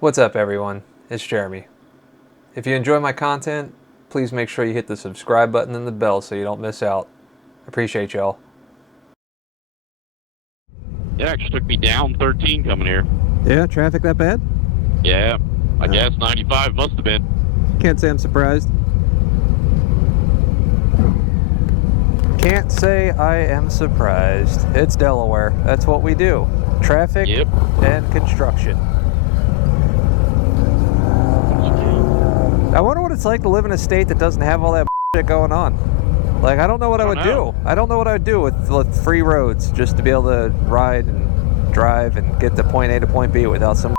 What's up, everyone? It's Jeremy. If you enjoy my content, please make sure you hit the subscribe button and the bell so you don't miss out. Appreciate y'all. It actually took me down 13 coming here. Yeah, traffic that bad? Yeah, I guess 95 must have been. Can't say I'm surprised. Can't say I am surprised. It's Delaware. That's what we do. Traffic and construction. I wonder what it's like to live in a state that doesn't have all that shit going on. Like, I don't know what I would do. I don't know what I would do with free roads just to be able to ride and drive and get to point A to point B without some.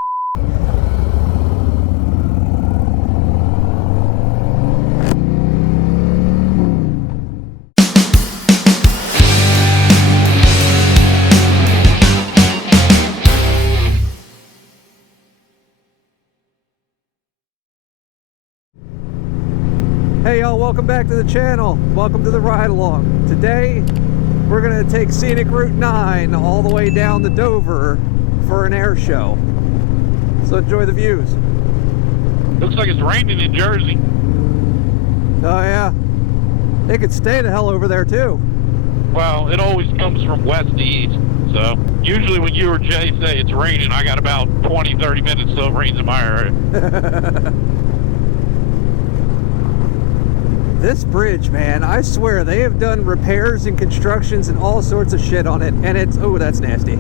Hey y'all, welcome back to the channel. Welcome to the ride along. Today we're gonna take Scenic Route 9 all the way down to Dover for an air show. So enjoy the views. Looks like it's raining in Jersey. Oh yeah. It could stay the hell over there too. Well, it always comes from west to east. So usually when you or Jay say it's raining, I got about 20-30 minutes till it rains in my area. This bridge, man, I swear they have done repairs and constructions and all sorts of shit on it, and it's, oh, that's nasty.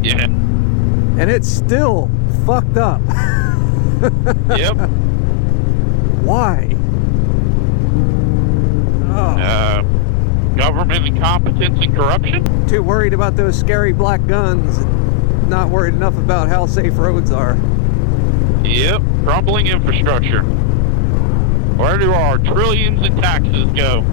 Yeah. And it's still fucked up. Yep. Why? Oh. Government incompetence and corruption? Too worried about those scary black guns and not worried enough about how safe roads are. Yep. Crumbling infrastructure. Where do our trillions in taxes go?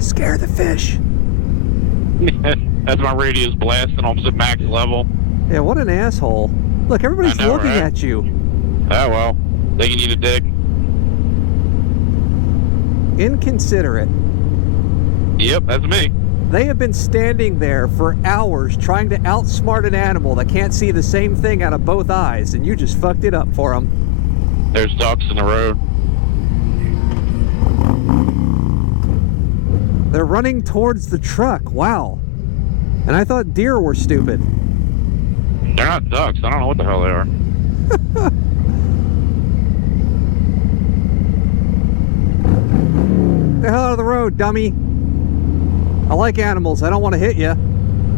Scare the fish. That's my radio's blasting almost at max level. Yeah, what an asshole. Look, everybody's looking at you. Oh, well. Thinking you to dig. Inconsiderate. Yep, that's me. They have been standing there for hours trying to outsmart an animal that can't see the same thing out of both eyes, and you just fucked it up for them. There's ducks in the road. They're running towards the truck. Wow. And I thought deer were stupid. They're not ducks. I don't know what the hell they are. The hell out of the road, dummy. I like animals. I don't want to hit you.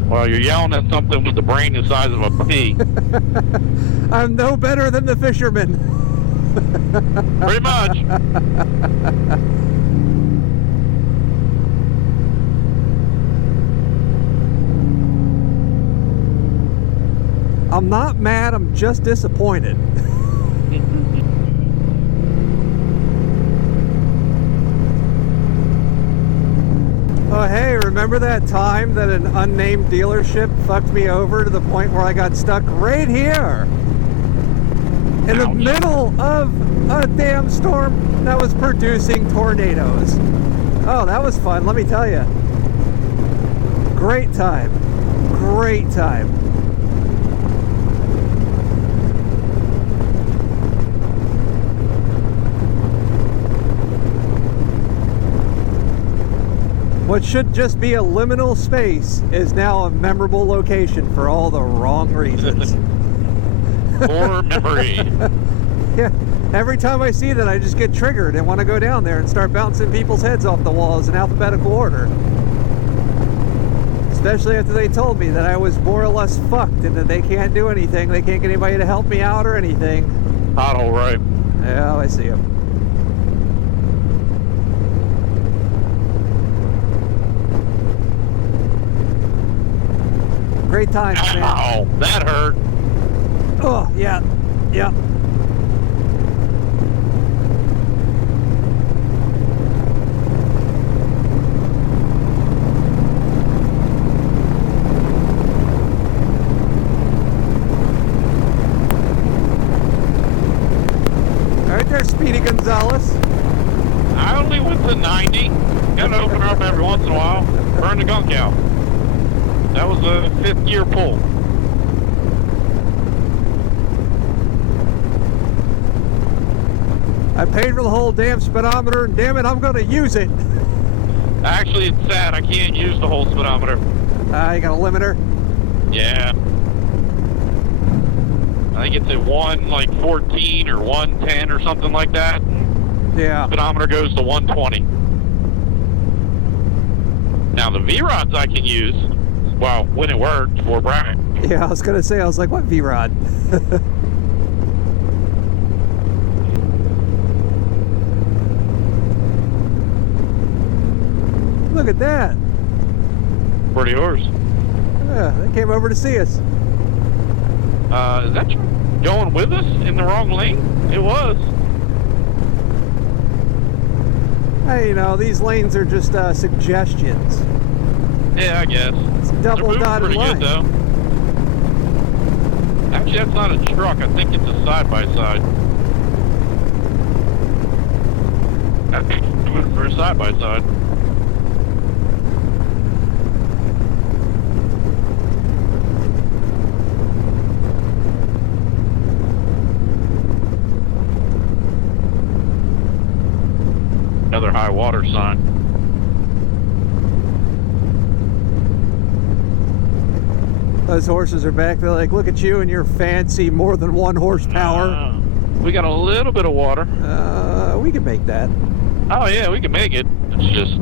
Well, you're yelling at something with the brain the size of a pea. I'm no better than the fisherman. Pretty much. I'm not mad, I'm just disappointed. Oh hey, remember that time that an unnamed dealership fucked me over to the point where I got stuck right here? In the middle of a damn storm that was producing tornadoes. Oh, that was fun, let me tell you. Great time. Great time. What should just be a liminal space is now a memorable location for all the wrong reasons. Poor memory. Yeah, every time I see that, I just get triggered and want to go down there and start bouncing people's heads off the walls in alphabetical order. Especially after they told me that I was more or less fucked and that they can't do anything. They can't get anybody to help me out or anything. Pothole, right? Yeah, I see him. Great times, man. Ow, that hurt. Oh, yeah. Yeah. Right there, Speedy Gonzalez. I only went to 90. Got to open her up every once in a while. Burn the gunk out. That was a 5th gear pull. I paid for the whole damn speedometer, and damn it, I'm going to use it. Actually, it's sad. I can't use the whole speedometer. You got a limiter? Yeah. I think it's at 114 or 110 or something like that. Yeah. Speedometer goes to 120. Now the V-rods I can use, well, when it worked for Brian. Yeah, I was going to say, I was like, what V-rod? Look at that. Pretty horse. Yeah, they came over to see us. Is that going with us in the wrong lane? It was. Hey, you know, these lanes are just suggestions. Yeah, I guess. It's a double dotted pretty line. good, though. Actually, that's not a truck. I think it's a side-by-side. I think it's moving for a side-by-side. Another high water sign. Those horses are back. They're like, look at you and your fancy more than 1 horsepower. We got a little bit of water. We can make that. Oh yeah, we can make it. It's just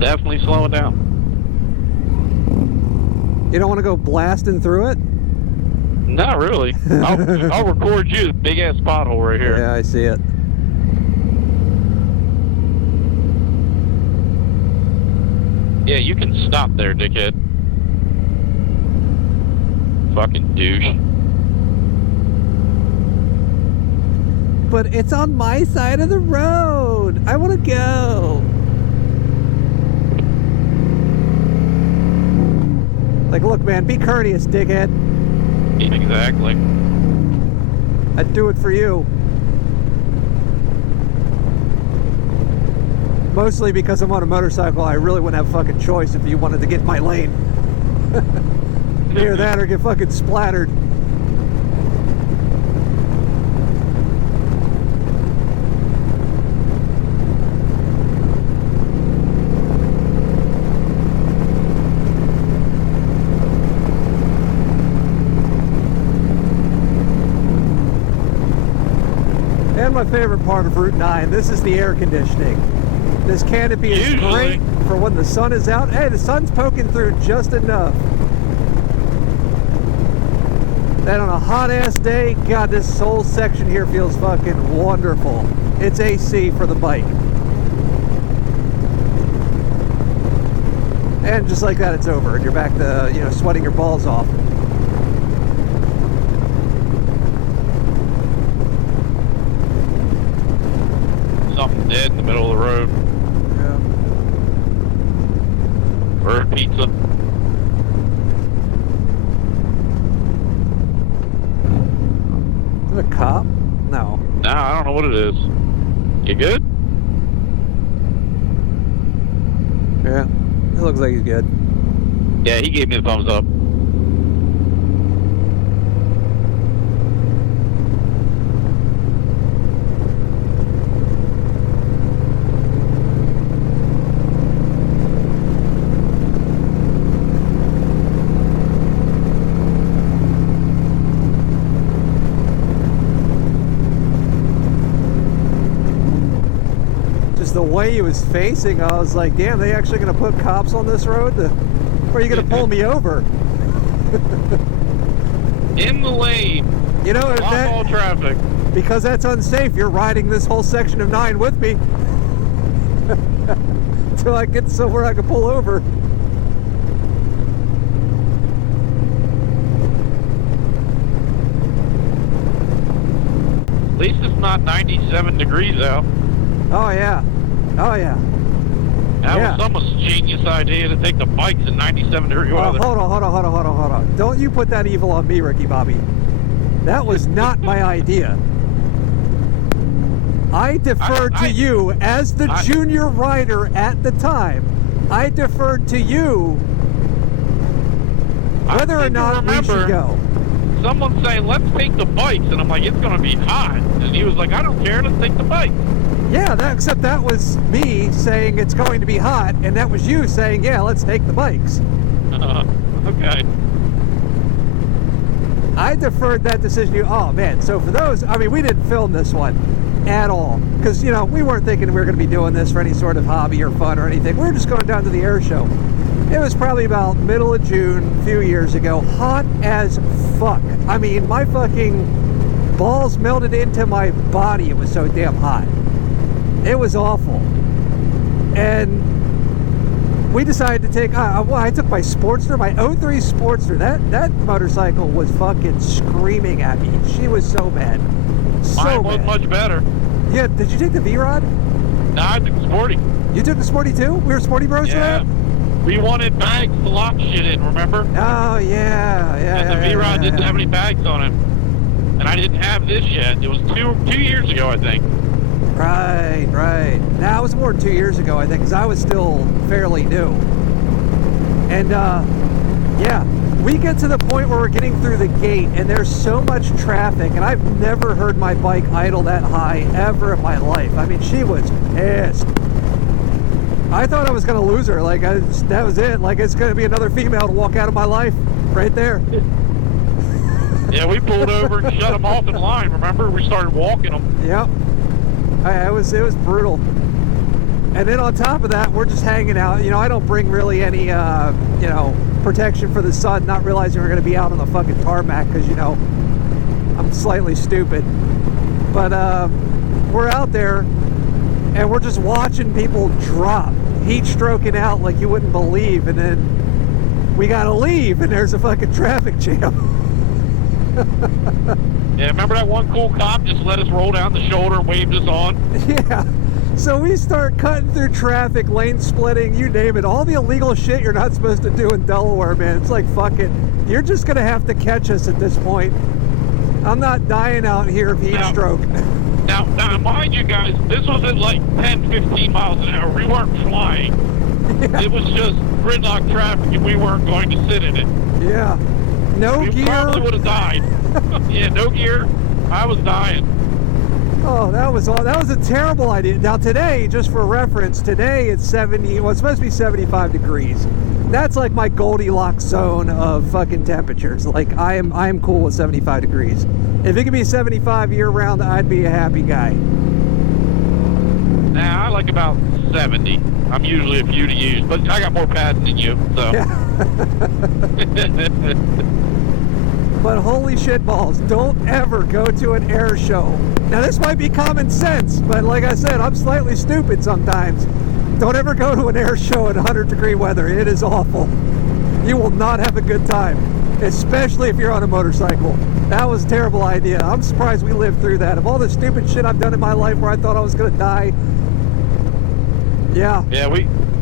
definitely slowing down. You don't want to go blasting through it? Not really. I'll record you the big ass pothole right here. Yeah, I see it. Yeah, you can stop there, dickhead. Fucking douche. But it's on my side of the road. I want to go. Like, look, man, be courteous, dickhead. Exactly. I'd do it for you. Mostly because I'm on a motorcycle, I really wouldn't have a fucking choice if you wanted to get in my lane. Either that or get fucking splattered. And my favorite part of Route 9, this is the air conditioning. This canopy is great for when the sun is out. Hey, the sun's poking through just enough. Then on a hot ass day, God, this whole section here feels fucking wonderful. It's AC for the bike. And just like that, it's over, and you're back to, you know, sweating your balls off. Something dead in the middle of the road. Yeah. Or a pizza. Is it a cop? No. Nah, I don't know what it is. You good? Yeah. It looks like he's good. Yeah, he gave me the thumbs up. the way he was facing, I was like, damn, they actually going to put cops on this road? Or are you going to pull me over? In the lane. You know, Block all traffic. Because that's unsafe. You're riding this whole section of 9 with me. Until I get somewhere I can pull over. At least it's not 97 degrees out. Oh, yeah. Oh, yeah. That Yeah. was someone's genius idea to take the bikes in 97 degree weather. Hold on. Don't you put that evil on me, Ricky Bobby. That was not my idea. I deferred to you as the junior rider at the time. I deferred to you whether or not we should go. Someone saying, let's take the bikes. And I'm like, it's going to be hot. And he was like, I don't care. Let's take the bikes. Yeah, except that was me saying it's going to be hot. And that was you saying, yeah, let's take the bikes. Okay. I deferred that decision to you. Oh, man. So for those, I mean, we didn't film this one at all. Because, you know, we weren't thinking we were going to be doing this for any sort of hobby or fun or anything. We were just going down to the air show. It was probably about middle of June, a few years ago. Hot as fuck. I mean, my fucking balls melted into my body. It was so damn hot. It was awful. And we decided to take, I took my Sportster, my 03 Sportster. That motorcycle was fucking screaming at me. She was so mad. Mine was much better. Yeah, did you take the V-Rod? No, I took the Sporty. You took the Sporty too? We were Sporty Bros for that? We wanted bags to lock shit in, remember? Oh, yeah. And the V-Rod didn't have any bags on it. And I didn't have this yet. It was two years ago, I think. Right. Now, it was more than 2 years ago, I think, because I was still fairly new. And, yeah, we get to the point where we're getting through the gate, and there's so much traffic, and I've never heard my bike idle that high ever in my life. I mean, she was pissed. I thought I was going to lose her. Like, that was it. Like, it's going to be another female to walk out of my life right there. Yeah, we pulled over and shut them off in line, remember? We started walking them. Yep. It was brutal. And then on top of that, we're just hanging out. You know, I don't bring really any, you know, protection for the sun, not realizing we're going to be out on the fucking tarmac because, you know, I'm slightly stupid. But we're out there, and we're just watching people drop, heat stroking out like you wouldn't believe. And then we got to leave, and there's a fucking traffic jam. Yeah, remember that one cool cop just let us roll down the shoulder and waved us on? Yeah. So we start cutting through traffic, lane splitting, you name it. All the illegal shit you're not supposed to do in Delaware, man. It's like, fuck it. You're just going to have to catch us at this point. I'm not dying out here of heat stroke. Now, mind you guys, this was at like 10, 15 miles an hour. We weren't flying. Yeah. It was just gridlock traffic, and we weren't going to sit in it. Yeah. No gear. We probably would have died. Yeah, no gear. I was dying. Oh, that was a terrible idea. Now today, just for reference, today it's 70. Well, it's supposed to be 75 degrees. That's like my Goldilocks zone of fucking temperatures. Like I am cool with 75 degrees. If it could be 75 year round, I'd be a happy guy. Nah, I like about 70. I'm usually a few to use, but I got more padding than you, so. Yeah. But holy shit balls, don't ever go to an air show. Now this might be common sense, but like I said, I'm slightly stupid sometimes. Don't ever go to an air show in 100-degree weather. It is awful. You will not have a good time, especially if you're on a motorcycle. That was a terrible idea. I'm surprised we lived through that. Of all the stupid shit I've done in my life where I thought I was gonna die, yeah.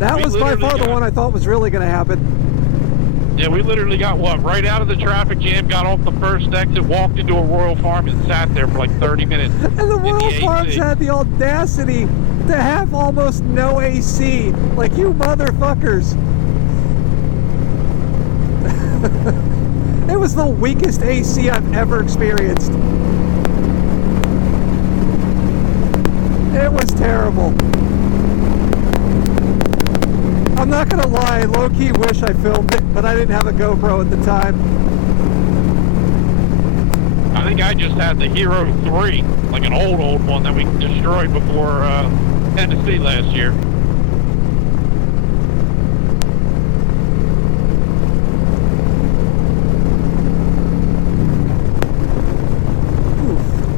That was by far the one I thought was really gonna happen. Yeah, we literally got, right out of the traffic jam, got off the first exit, walked into a Royal Farm, and sat there for like 30 minutes. And the Royal Farms had the audacity to have almost no AC. Like, you motherfuckers. It was the weakest AC I've ever experienced. It was terrible. I'm not gonna lie, low-key wish I filmed it, but I didn't have a GoPro at the time. I think I just had the Hero 3, like an old one that we destroyed before Tennessee last year.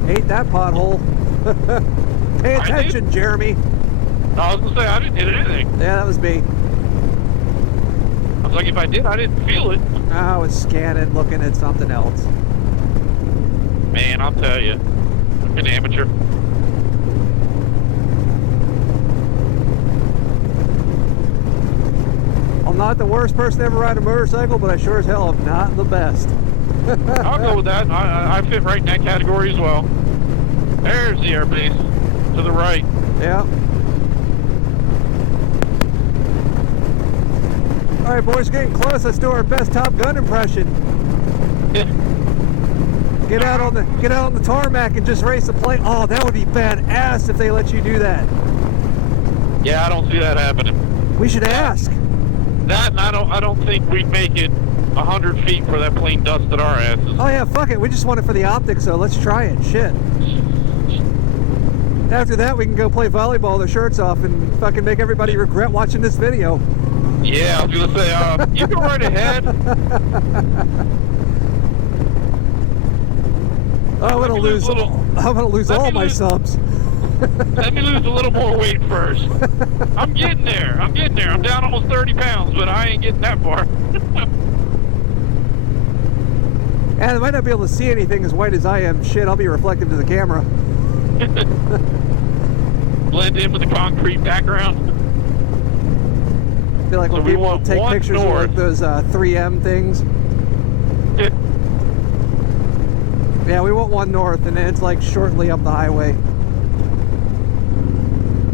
Ate that pothole. Pay attention, Jeremy. I was gonna say I didn't hit anything. Yeah, that was me. I was like, if I did, I didn't feel it. I was scanning, looking at something else. Man, I'll tell you, I'm an amateur. I'm not the worst person to ever ride a motorcycle, but I sure as hell am not the best. I'll go with that. I fit right in that category as well. There's the air base to the right. Yeah. All right, boys, getting close. Let's do our best Top Gun impression. Get out on the tarmac and just race the plane. Oh, that would be badass if they let you do that. Yeah, I don't see that happening. We should ask. That, and I don't think we'd make it 100 feet for that plane dusted our asses. Oh yeah, fuck it. We just want it for the optics, so let's try it. Shit. After that, we can go play volleyball with our shirts off and fucking make everybody regret watching this video. Yeah, I was gonna say, you go right ahead. I'm gonna lose all my subs. Let me lose a little more weight first. I'm getting there. I'm down almost 30 pounds, but I ain't getting that far. And I might not be able to see anything as white as I am. Shit, I'll be reflective to the camera. Blend in with the concrete background. I feel like when So we people want take one pictures of north. like those 3M things. Yeah, we want one north, and then it's like shortly up the highway.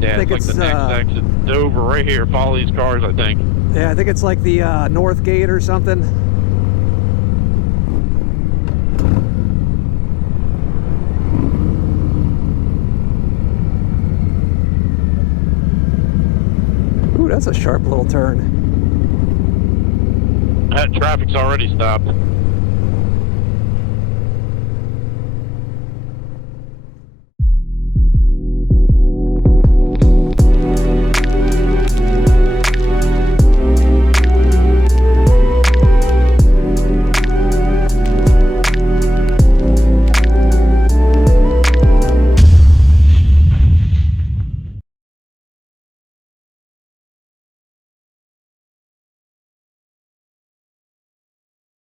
Yeah, I think it's like it's, the next exit. Dover, right here. Follow these cars, I think. Yeah, I think it's like the North Gate or something. Ooh, that's a sharp little turn. That traffic's already stopped.